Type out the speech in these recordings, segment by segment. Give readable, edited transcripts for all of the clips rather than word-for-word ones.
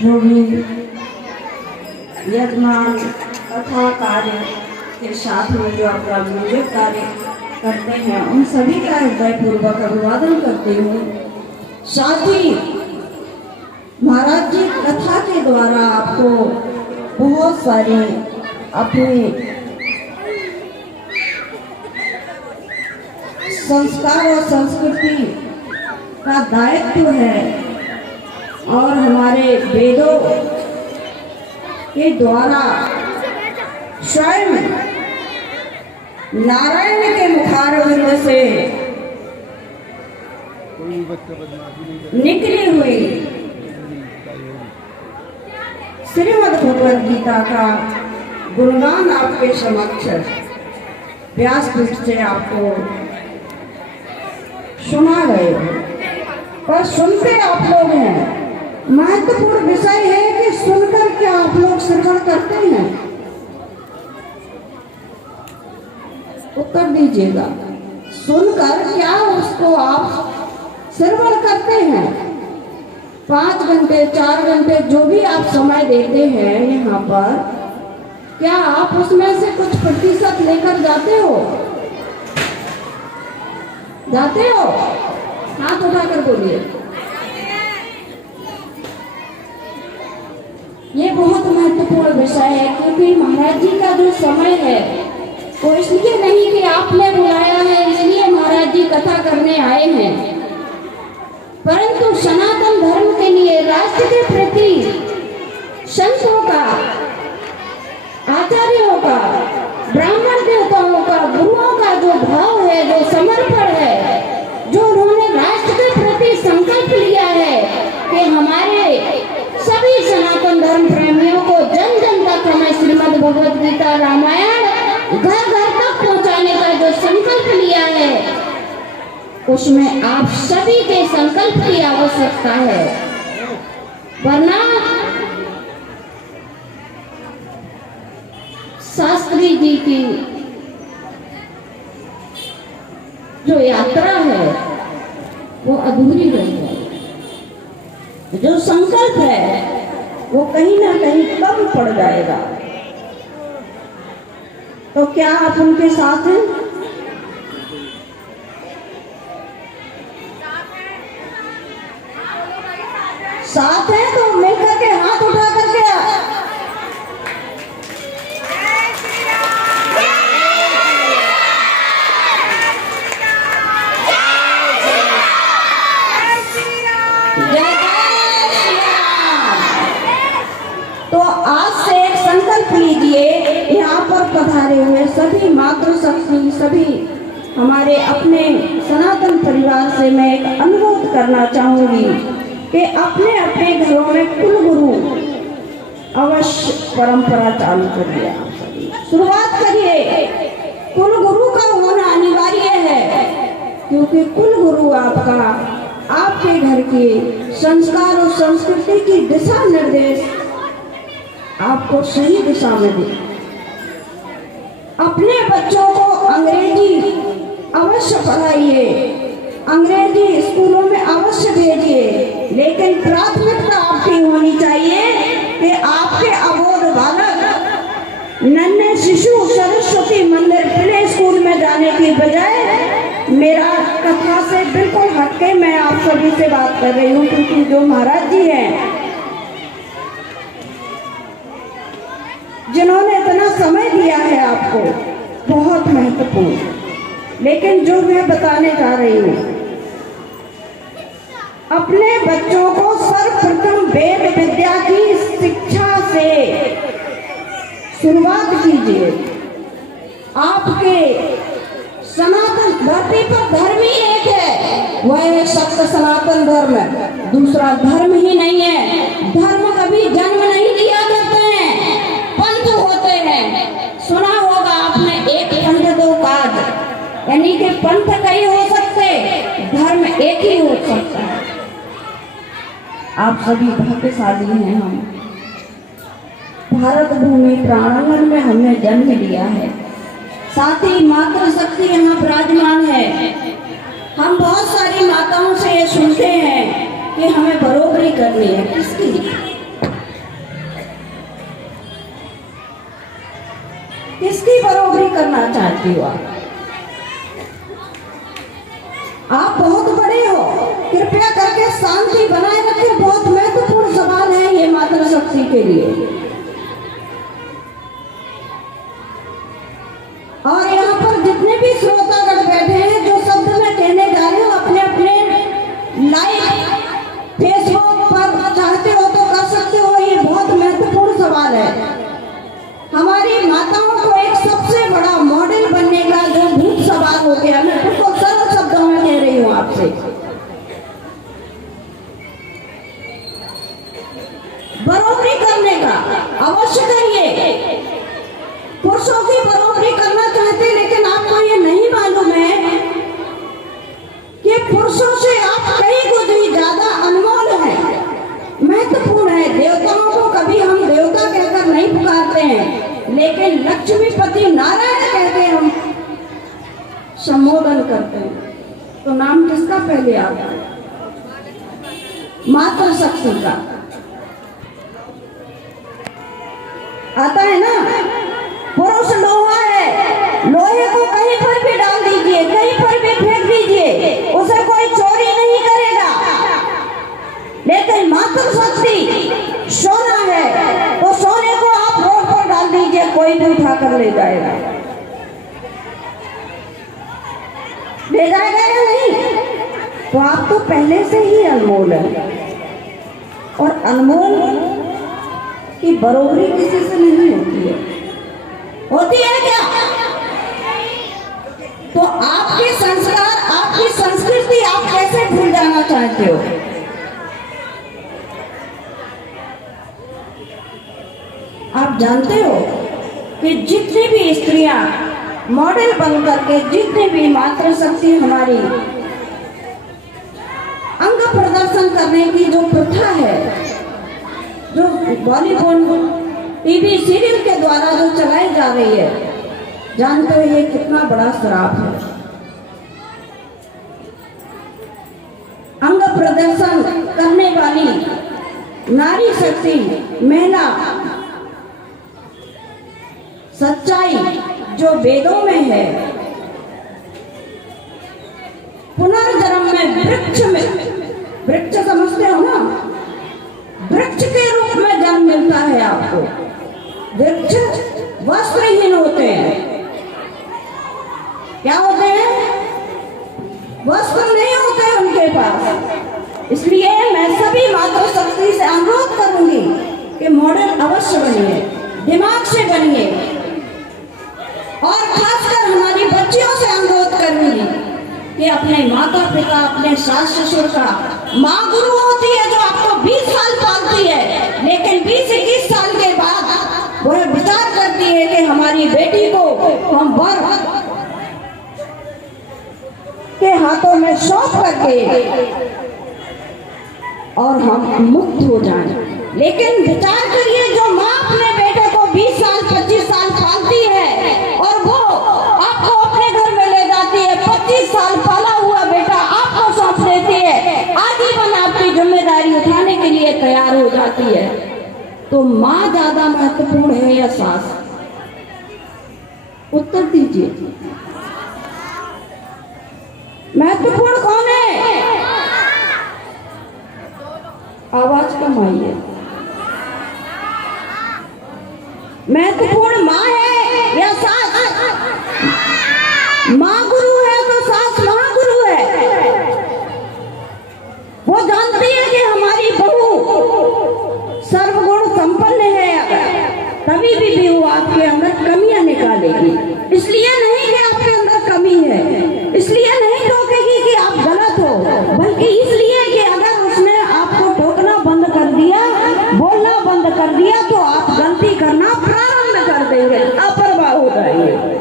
जो भी यजमान कथा कार्य के साथ में जो अपना म्यूजिक कार्य करते हैं उन सभी का हृदयपूर्वक अभिवादन करती हूँ। साथ ही महाराज जी कथा के द्वारा आपको बहुत सारी अपनी संस्कार और संस्कृति का दायित्व है और हमारे वेदों के द्वारा स्वयं नारायण के मुखारविंद से निकली हुई श्रीमद् भगवद गीता का गुणगान आपके समक्ष व्यासपीठ से आपको सुना गए पर सुनते आप लोग हैं। महत्वपूर्ण विषय है कि सुनकर क्या आप लोग श्रवण करते हैं? उत्तर दीजिएगा। सुनकर क्या उसको आप श्रवण करते हैं? 5 घंटे 4 घंटे जो भी आप समय देते हैं यहाँ पर, क्या आप उसमें से कुछ प्रतिशत लेकर जाते हो? जाते हो? हाथ उठाकर बोलिए। ये बहुत महत्वपूर्ण विषय है क्योंकि महाराज जी का जो समय है वो इसलिए नहीं कि आपने बुलाया है इसलिए महाराज जी कथा करने आए हैं, परंतु सनातन धर्म के लिए राष्ट्र के प्रति संतों का, आचार्यों का, ब्राह्मण देवताओं का, गुरुओं का जो भाव है, जो समर्पण है, जो उन्होंने राष्ट्र के प्रति संकल्प लिया है कि हमारे सभी सनातन धर्म प्रेमियों को जन जन तक हमें श्रीमद् भगवद गीता रामायण घर घर तक पहुंचाने का जो संकल्प लिया है उसमें आप सभी के संकल्प की आवश्यकता है। वरना शास्त्री जी की जो यात्रा है वो अधूरी रह जाएगी। जो संकल्प है वो कहीं ना कहीं कम पड़ जाएगा। तो क्या आप उनके साथ हैं? साथ हैं तो मिलकर के हाथ उठा करके तो आज से एक संकल्प लीजिए। यहाँ पर पधारे हुए सभी मातृशक्ति, सभी हमारे अपने सनातन परिवार से मैं एक अनुरोध करना चाहूंगी कि अपने अपने घरों में कुल गुरु अवश्य परंपरा चालू करिए। शुरुआत करिए। कुल गुरु का होना अनिवार्य है क्योंकि कुल गुरु आपका आपके घर के संस्कार और संस्कृति की दिशा निर्देश आपको सही दिशा में दे। अपने बच्चों को अंग्रेजी अवश्य पढ़ाइए, अंग्रेजी स्कूलों में अवश्य भेजिए, लेकिन प्राथमिकता आपकी होनी चाहिए कि आपके अबोध बालक नन्हे शिशु सरस्वती मंदिर प्ले स्कूल में जाने की बजाय मेरा कथा से बिल्कुल हटके मैं आप सभी से बात कर रही हूँ क्योंकि जो महाराज जी हैं जिन्होंने इतना समय दिया है आपको, बहुत महत्वपूर्ण। लेकिन जो मैं बताने जा रही हूँ, अपने बच्चों को सर्वप्रथम वेद विद्या की शिक्षा से शुरुआत कीजिए। आपके सनातन धरती पर धर्म ही एक है, वह है सत्य सनातन धर्म, दूसरा धर्म ही नहीं है। धर्म कभी जन्म नहीं लिया करते हैं, पंथ होते हैं। सुना होगा आपने, एक पंथ दो काज, यानी कि पंथ कई हो सकते, धर्म एक ही हो सकता है। आप सभी भाग्यशाली हैं। हम भारत भूमि प्रांगण में हमने जन्म लिया है, साथ ही मातृशक्ति यहाँ विराजमान है। हम बहुत सारी माताओं से ये सुनते हैं कि हमें बरोबरी करनी है। किसकी? चाहती हूँ। आप बहुत बड़े हो, कृपया करके शांति बनाए रखें। बहुत महत्वपूर्ण सवाल है ये मातृशक्ति के लिए। और यहाँ पर जितने भी श्रोतागण बैठे हैं, जो शब्द मैं कहने जा रही हूँ, अपने अपने लाइव फेसबुक पर चाहते हो तो कर सकते हो। ये बहुत महत्वपूर्ण सवाल है। हमारी माताओं को एक सबसे बड़ा मॉडल बनने का जो भूत सवाल हो गया, मैं बिल्कुल सरल शब्दों में कह रही हूँ आपसे। बराबरी करने का अवश्य करिए। पुरुषों की बराबरी करना चाहते, लेकिन आपको ये नहीं मालूम है कि पुरुषों से आप कई गुना ज्यादा अनमोल है, महत्वपूर्ण है। देवताओं को कभी हम देवता कहकर नहीं पुकारते हैं, लेकिन लक्ष्मीपति नारायण कहते हम संबोधन करते हैं। तो नाम किसका पहले आता है? मातृशक्ति का आता है ना। पुरुष लोहा है, लोहे को कहीं पर भी डाल दीजिए, कहीं पर भी फेंक दीजिए, उसे कोई चोरी नहीं करेगा। लेकिन मातृशक्ति सोना है, तो सोने को आप रोड पर डाल दीजिए, कोई भी उठा कर ले जाएगा। ले जाएगा या नहीं? तो आप तो पहले से ही अनमोल है, और अनमोल की बराबरी किसी से नहीं होती है। होती है क्या? तो आपके संस्कार, आपकी संस्कृति आप कैसे भूल जाना चाहते हो? आप जानते हो कि जितनी भी स्त्रियां मॉडल बनकर के, जितनी भी मातृशक्ति हमारी अंग प्रदर्शन करने की जो प्रथा है, जो बॉलीवुड टीवी सीरियल के द्वारा जो चलाई जा रही है, जानते हो ये कितना बड़ा श्राप है। अंग प्रदर्शन करने वाली नारी शक्ति, महिला सच्चाई जो वेदों में है, पुनर्जन्म में वृक्ष समझते हो ना, वृक्ष के रूप में जन्म मिलता है आपको। वृक्ष वस्त्रहीन होते हैं। क्या होते हैं? वस्त्र नहीं होते उनके पास। इसलिए मैं सभी मातृशक्ति से अनुरोध करूंगी कि मॉडल अवश्य बनिए, दिमाग से बनिए। और खासकर हमारी बच्चियों से अनुरोध करूंगी कि अपने माता पिता, अपने सास ससुर का, माँ गुरु होती है जो आपको 20 साल पालती है, लेकिन 20-21 साल के बाद वह विचार करती है कि हमारी बेटी को हम वर के हाथों में सौंप करके और हम मुक्त हो जाएं। लेकिन विचार करिए, जो माँ अपने बेटे को 20 साल 25 साल पालती है और वो आपको अपने घर में ले जाती है, 25 साल पाला हुआ बेटा आपको सौंप देती है, आजीवन आपकी जिम्मेदारी उठाने के लिए तैयार हो जाती है, तो माँ ज्यादा महत्वपूर्ण है या सास? उत्तर दीजिए। महत्वपूर्ण कौन है? आवाज कम आई है। महत्वपूर्ण माँ है या सास? माँ गुरु है तो सास महागुरु है। वो जानती है कि हमारी बहू सर्वगुण संपन्न है, तभी भी वो आपके अंदर कमियां निकालेगी। इसलिए नहीं कि आपके अंदर कमी है, इसलिए नहीं टोकेगी कि आप गलत हो, बल्कि इसलिए कि अगर उसने आपको टोकना बंद कर दिया, बोलना बंद कर दिया, तो आप गलती करना प्रारंभ कर देंगे, लापरवाह हो जाएंगे।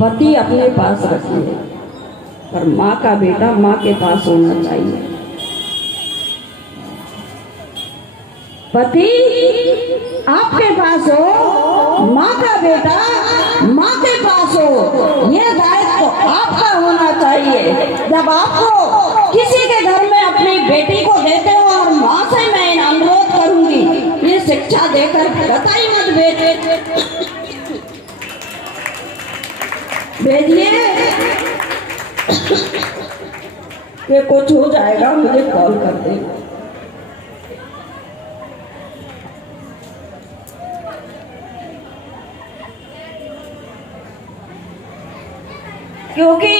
पति अपने पास रखिए, पर माँ का बेटा माँ के पास होना चाहिए। पति आपके पास हो, माँ का बेटा माँ के पास हो, यह दायित्व आपका होना चाहिए। जब आपको किसी के घर में अपनी बेटी को देते हो, और माँ से मैं अनुरोध करूंगी, ये शिक्षा देकर बताई मत भेजिए कि कुछ हो जाएगा, मुझे कॉल कर देगा। क्योंकि